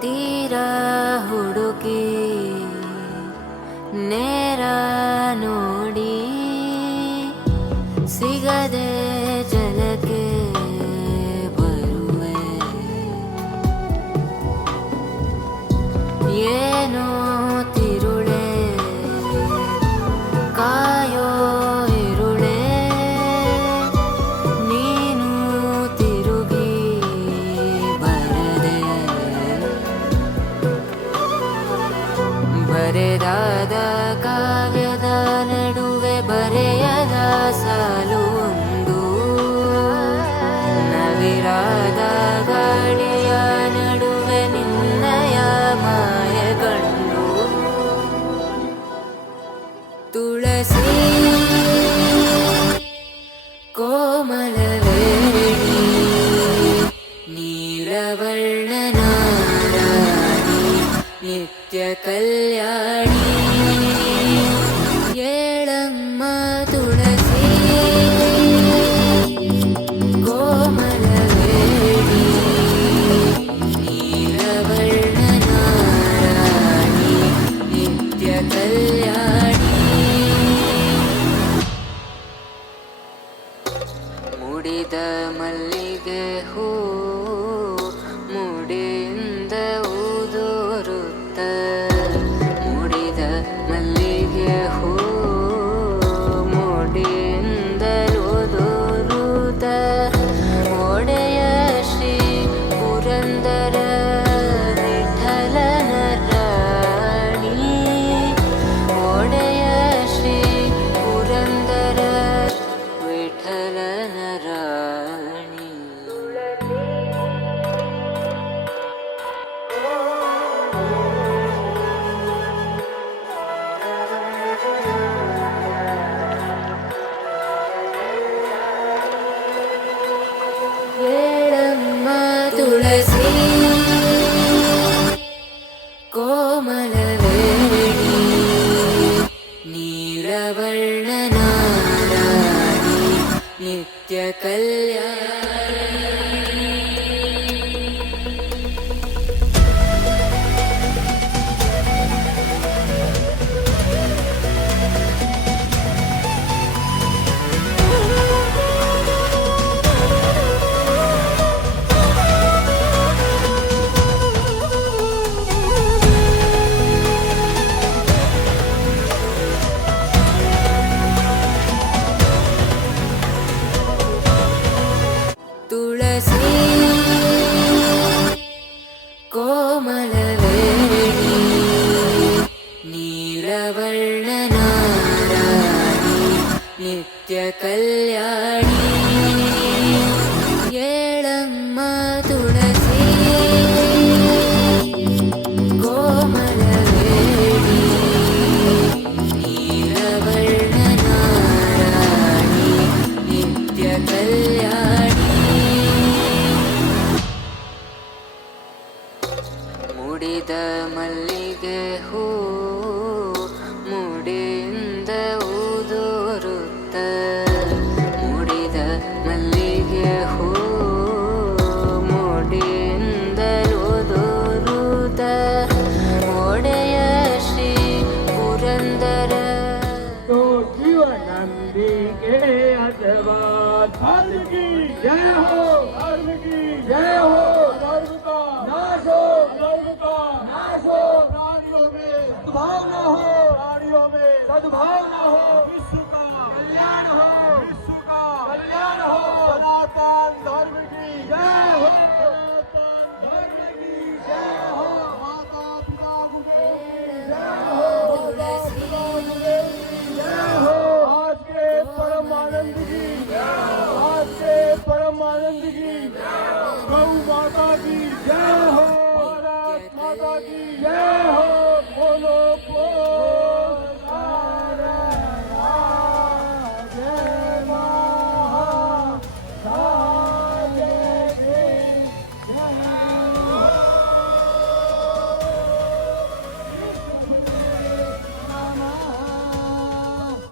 ತೀರ ಹುಡುಕಿ ನೇರ ನೋಡಿ ಸಿಗದೆ ಜಲಕ್ಕೆ ಬರುವೆ. ಏನೋ ತಿರುಳೆ ಕಾಯೋ ಇರುಳೆ ನೀನು ತಿರುಗಿ ಬರದೆ. ಬರೆದಾದ ಕಾವ್ಯದ ನಡುವೆ ಬರೆಯದ ಸಾಲು ಒಂದು, ನವಿರಾದ ಗಾಳಿಯ ನಡುವೆ ನಿನ್ನಯ ಮಾಯ ಕಂಡು. ತುಳಸಿ ಕೋಮಲವೇಣಿ ನೀಲವರ್ಣನಾರಾಣಿ ನಿತ್ಯ ಕಲ್ಯಾಣಿ. ಏಳಮ್ಮ ತುಳಸಿ ಕೋಮಲವೇಣಿ ನೀಲವರ್ಣನಾರಾಣಿ ನಿತ್ಯ ಕಲ್ಯಾಣಿ. ಮುಡಿದ ಮಲ್ಲಿಗೆ ಹೂ ಮುಡಿಯಿಂದ ಊದೋರುತ್ತ, ಮುಡಿದ ಮಲ್ಲಿಗೆ ಹೂ ಮುಡಿಯಿಂದ ಊದೋರುತ್ತ. ಒಡೆಯ ಶ್ರೀ ಪುರಂದರ ವಿಠಲನ ರಾಣಿ, ಒಡೆಯ ಶ್ರೀ ಪುರಂದರ ವಿಠಲನ ರಾಣಿ. ಏಳಮ್ಮ ತುಳಸಿ ಕೋಮಲವೇಣಿ ನೀಲವರ್ಣನಾರಾಣಿ ನಿತ್ಯ ಕಲ್ಯಾಣಿ. ತುಳಸಿ ಕೋಮಲವೇಣಿ ನೀಲವರ್ಣನಾರಾಣಿ ನಿತ್ಯ ಕಲ್ಯಾಣಿ. ಏಳಮ್ಮ ತುಳಸಿ ಕೋಮಲವೇಣಿ ನೀಲವರ್ಣನಾರಾಣಿ ನಿತ್ಯ ಕಲ್ಯಾಣಿ. ಮುಡಿದ ಮಲ್ಲಿಗೆ ಹೂ ಮುಡಿಯಿಂದ ಊದೋರುತ್ತ, ಮುಡಿದ ಮಲ್ಲಿಗೆ ಹೂ ಮುಡಿಯಿಂದ ಊದೋರುತ್ತ. ಒಡೆಯ ಶ್ರೀ ಪುರಂದರ तो जीवनंबिके अथवा धर्म की जय हो, धर्म की जय हो. धर्म का नाश हो, धर्म का नाश हो. प्राणियों में सद्भाव न हो, प्राणियों में सद्भाव न हो. विश्व का कल्याण हो, विश्व का कल्याण हो. सनातन धर्म की जय हो, सनातन धर्म की जय हो. माता पिता गुरुदेव की जय हो, तुलसी गुरुदेव की जय हो. आज के परमानंद की जय हो, आज के परमानंद की जय हो. गौ माता की जय